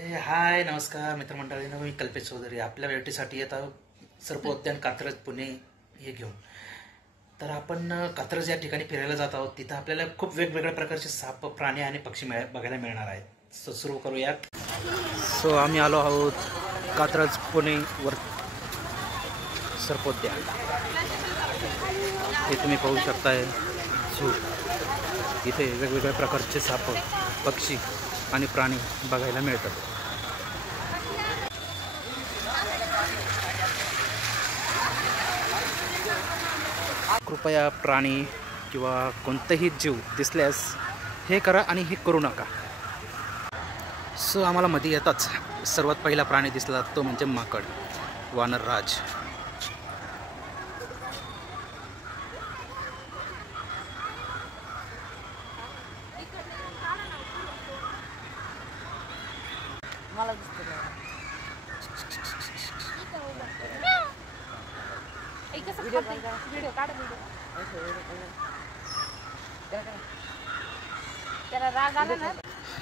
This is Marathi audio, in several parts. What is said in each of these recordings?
अरे हाय नमस्कार मित्रमंडळींनो, मी कल्पेश चौधरी आपल्या भेटीसाठी येत आहोत सर्पोद्यान कात्रज पुणे हे घेऊन. तर आपण कात्रज या ठिकाणी फिरायला जात आहोत. तिथं आपल्याला खूप वेगवेगळ्या प्रकारचे साप, प्राणी आणि पक्षी बघायला मिळणार आहेत. सुरू करूयात. सो आम्ही आलो आहोत कात्रज पुणे वर सर्पोद्यान. हे तुम्ही पाहू शकताय झू. इथे वेगवेगळ्या प्रकारचे साप, पक्षी आणि प्राणी बघायला मिळतात. कृपया प्राणी किंवा कोणताही जीव दिसल्यास हे करा आणि हे करू नका. सो आम्हाला मध्ये येताच सर्वात पहिला प्राणी दिसला तो म्हणजे माकड, वानरराज.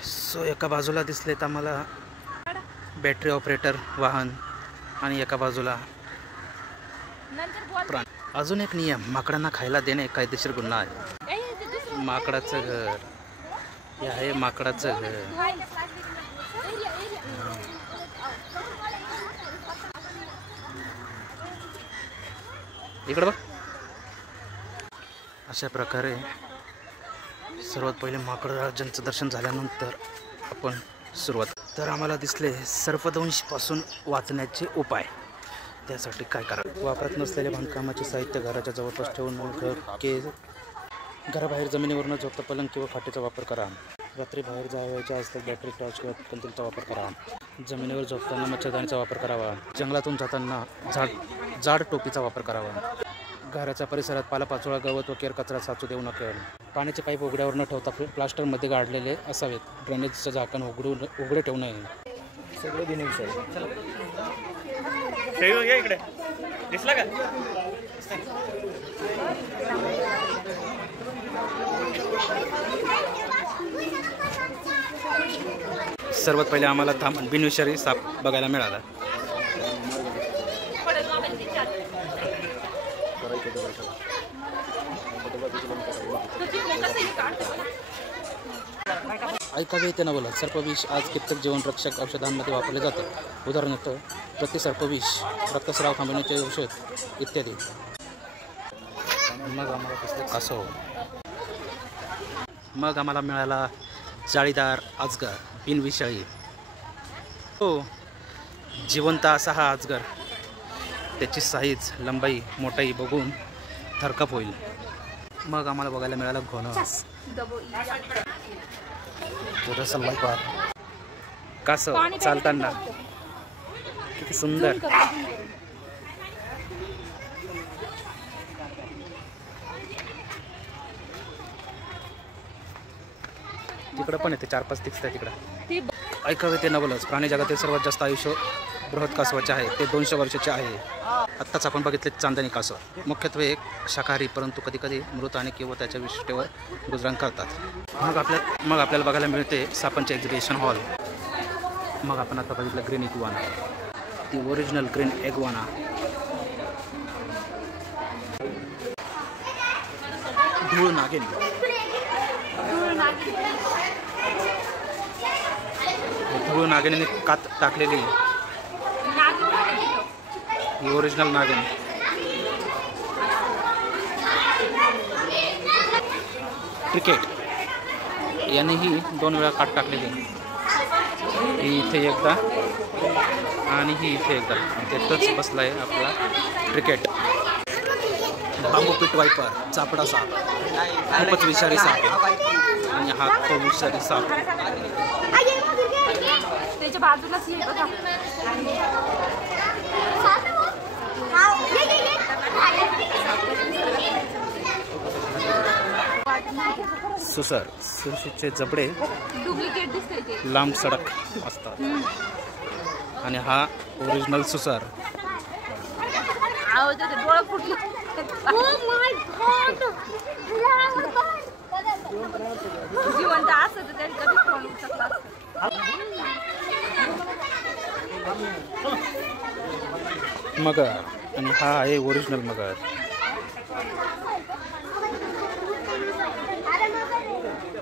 सो एका बाजूला दिसलेत आम्हाला बॅटरी ऑपरेटर वाहन आणि एका बाजूला प्राणी. अजून एक नियम, माकडांना खायला देणे कायदेशीर गुन्हा आहे. माकडाचं घर हे आहे, माकडाचं घर. इकडं बघ. अशा प्रकारे सर्वात पहिले माकडराजांचं दर्शन झाल्यानंतर आपण सुरुवात. तर आम्हाला दिसले सर्पदंशापासून वाचण्याचे उपाय. त्यासाठी काय करावे? वापरात नसलेले बांधकामाचे साहित्य घराच्या जवळपास ठेवून घराबाहेर जमिनीवर न झोपता पलंग किंवा खाटेचा वापर करा. रात्री बाहेर जायचे असल्यास बॅटरी, टॉर्च किंवा कंदीलचा वापर करा. जमिनीवर झोपताना मच्छरदाणीचा वापर करावा. जंगलातून जाताना जाड टोपीचा वापर करावा. घराच्या परिसरात पालापाचोळा, गवत व केर कचरा साचू देऊ नका. पाण्याचे पाईप उघड्यावर न ठेवता प्लास्टरमध्ये गाडलेले असावेत. ड्रेनेजचं झाकण उघडे ठेवू नये. सगळे दिनविषय इकडे दिसला का? सर्वात पहिले आम्हाला बिनविषारी साप बघायला मिळाला. ऐकावे येते ना बोला. सर्पविष आज कित्येक जीवनरक्षक औषधांमध्ये वापरले जातात. उदाहरणार्थ प्रतिसर्पविष, रक्तस्राव थांबवण्याचे औषध इत्यादी. मग आम्हाला कसले कासव. मग आम्हाला मिळाला जाळीदार अजगर, बिनविषारी. हो, जिवंत असा हा अजगर. त्याची साईज, लंबाई, मोठाई बघून थरकाप होईल. मग आम्हाला बघायला मिळाला घोणस, कासव चालताना किती सुंदर. तिकडं पण येते, 4-5 दिसतात तिकडं. ऐकावे ते नवलच. प्राणी जगातील सर्वात जास्त आयुष्य बृहत कासवाचे आहे. ते 200 वर्षाचे आहे. आत्ताच आपण बघितले चांदणी कासव. मुख्यत्वे एक शाकाहारी, परंतु कधीकधी मृत आणि किंवा त्याच्या विशिष्टेवर गुजराण करतात. मग आपल्याला बघायला मिळते सापांचे एक्झिबिशन हॉल. मग आपण आता बघितलं ग्रीन इग्वाना, ती ओरिजिनल ग्रीन इग्वाना. धूळ नागिन, धूळ नागिनीने कात टाकलेली ही ओरिजिनल नागिन. क्रिकेट यानेही 2 वेळा कात टाकलेली. ही इथे एकदा आणि ही इथे एकदा. तिथंच बसला आहे आपला क्रिकेट. बांबू पिट वायपर, चापडा साप, खूपच विषारी साप. आणि हा तो विषारी साप. त्याच्या बाजूलाच सुसर. सुरशीचे जबडे लांब सडक असतात. आणि हा ओरिजिनल सुसर. जिवंत असतं त्यांनी कधीच मगर आणि हा आहे ओरिजिनल मगर.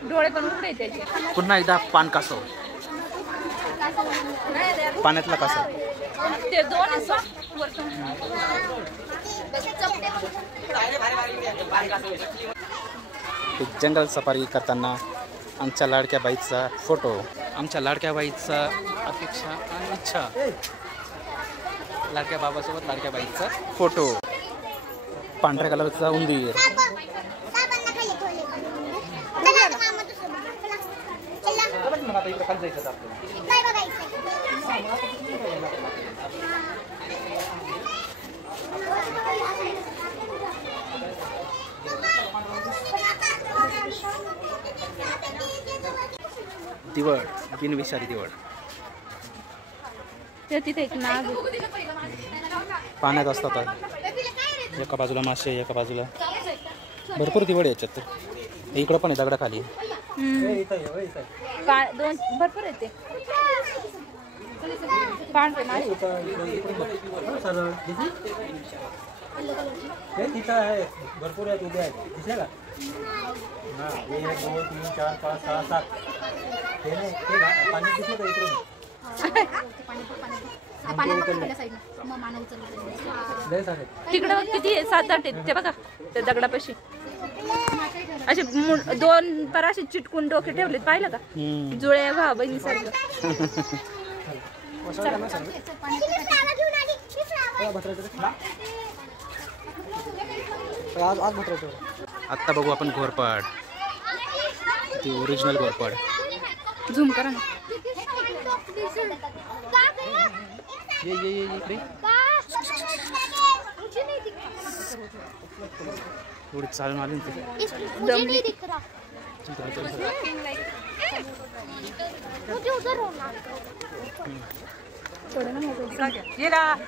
डोळे पण उघडे त्याचे. पुन्हा एकदा पान कासव, पाण्यातला कासव. ते दोन एक जंगल सफारी करताना आमच्या लाडक्या बाईचा फोटो. आमच्या लाडक्या बाईचा अपेक्षा आणि इच्छा. लाडक्या बाबासोबत लाडक्या बाईचा फोटो. पांढऱ्या कलरचा उंदीर. दिवड, बिनविषारी दिवड. तिथे एक नाग पाण्यात असतात. एका बाजूला मासे, एका बाजूला भरपूर दिवड याच्यात. तर इकडं पण आहे दगडाखाली. दोन भरपूर येते पांढरे मासे. भरपूर आहेत, उभे आहेत. दिसले का? हां, 1 2 3 4 5 6 7. ते नाही, ते पाणी दिसलं का इकडे? तिकडं किती आहे? 7 8 आहेत ते बघा. त्या दगडापाशी असे दोन पर असे चिटकून डोके ठेवलेत. पाहिलं का? जुळ्या भावा बहिणीसारखं. आत्ता बघू आपण घोरपड. ती ओरिजिनल घोरपड. झूम करा ना. ये ये ये इकडे. थोडी चालून आली ना ती. दमली.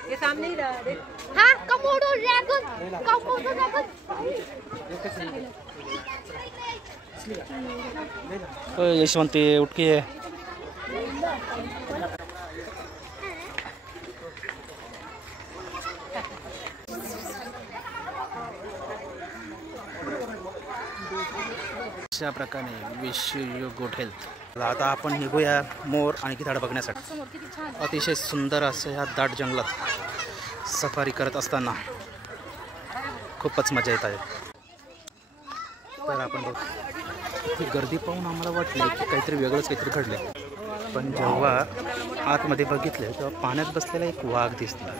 ये सामने ही रहा. हाँ, कोमोडो ड्रैगन. Komodo dragon. यशवंती उठकी आहे. अशा प्रकारे विश यू गुड हेल्थ. आता आपण निघूया मोर आणि गिधाड बघण्यासाठी. अतिशय सुंदर असं ह्या दाट जंगलात सफारी करत असताना खूपच मजा येत आहे. तर आपण बघ, ही गर्दी पाहून आम्हाला वाटले की काहीतरी वेगळंच काहीतरी घडले. पण जेव्हा आतमध्ये बघितले तेव्हा पाण्यात बसलेला एक वाघ दिसला.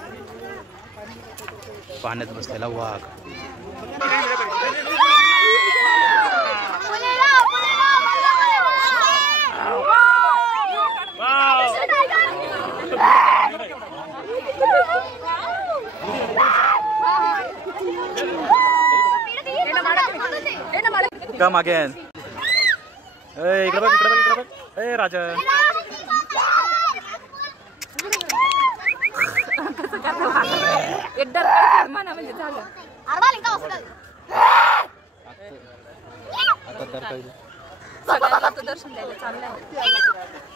पाण्यात बसलेला वाघ. Come again. Hey, इकडे बघ, इकडे बघ, इकडे बघ. ए राजा. मना म्हणजे झालं. आता तर काही सगळ्यांना तो दर्शन द्यायला चाललंय.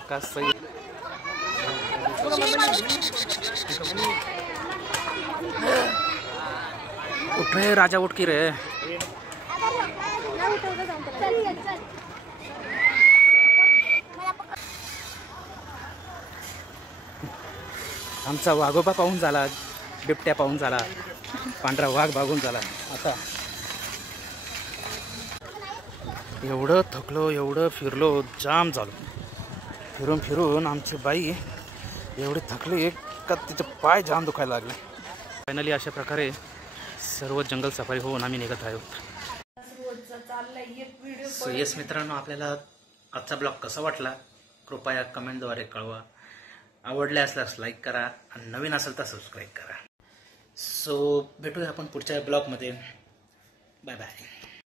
कसं उठ रे राजा, उठ की रे. आमचा वाघोबा पाहून झाला, बिबट्या पाहून झाला, पांढरा वाघ बागून झाला. आता एवढं थकलो, एवढं फिरलो, जाम झालो. फिरून फिरून आमची बाई एवढी थकली का तिचे पाय जाम दुखायला लागले. फायनली अशा प्रकारे सर्व जंगल सफारी होऊन आम्ही निघत आहोत. सो येस मित्रांनो, आपल्याला आजचा ब्लॉग कसा वाटला कृपया कमेंटद्वारे कळवा. आवडले असल्यास लाईक करा आणि नवीन असेल तर सबस्क्राईब करा. सो भेटूया आपण पुढच्या ब्लॉगमध्ये. Bye bye.